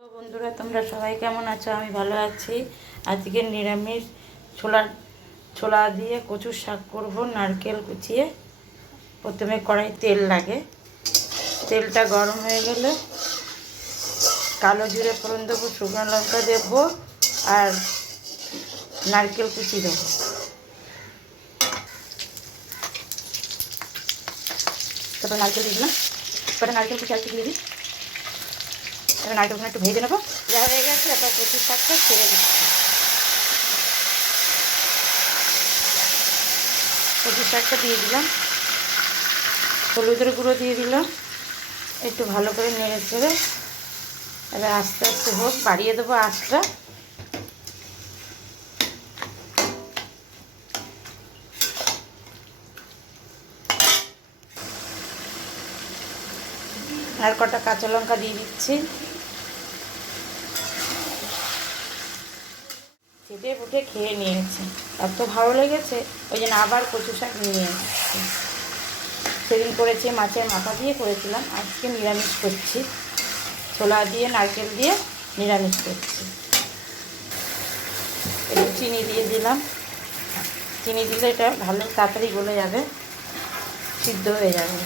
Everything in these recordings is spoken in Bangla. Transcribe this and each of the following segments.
তো বন্ধুরা, তোমরা সবাই কেমন আছো? আমি ভালো আছি। আজকে নিরামিষ ছোলা দিয়ে কচুর শাক করব। নারকেল কুচিয়ে প্রথমে কড়াই তেল লাগে, তেলটা গরম হয়ে গেলে কালো জিরে ফোড়ন দেবো, শুকনো লঙ্কা দেবো আর নারকেল কুচি দেবো। তারপর নারকেল দিয়ে দিলাম, তারপরে নারকেল কুচি আর দিয়ে দিই। এবার নারকেলটা একটু ভেজে নেবো। যা হয়ে গেছে এবার কচুর শাকটা ছেড়ে দিচ্ছি। কচুর শাকটা দিয়ে দিলাম, হলুদের গুঁড়ো দিয়ে দিলাম, একটু ভালো করে নেড়ে ছেড়ে এবার আস্তে আস্তে হোক, বাড়িয়ে দেবো আঁচটা। আর কটা কাঁচা লঙ্কা দিয়ে দিচ্ছি। চেটে ফুটে খেয়ে নিয়েছে, এত ভালো লেগেছে ওই জন্য আবার কচু শাক নিয়ে এসেছি। সেদিন করেছি মাছের মাথা দিয়ে করেছিলাম, আজকে নিরামিষ করছি, ছোলা দিয়ে নারকেল দিয়ে নিরামিষ করছি। একটু চিনি দিয়ে দিলাম, চিনি দিলে এটা ভালো তাড়াতাড়ি গলে যাবে, সিদ্ধ হয়ে যাবে।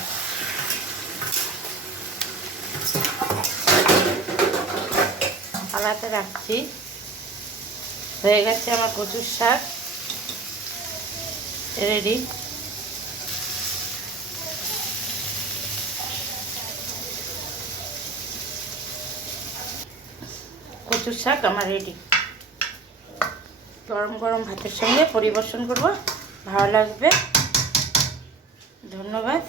থালাতে রাখছি। হয়ে গেছে আমার কচুর শাক রেডি। কচুর শাক আমার রেডি। গরম গরম ভাতের সঙ্গে পরিবেশন করব, ভালো লাগবে। ধন্যবাদ।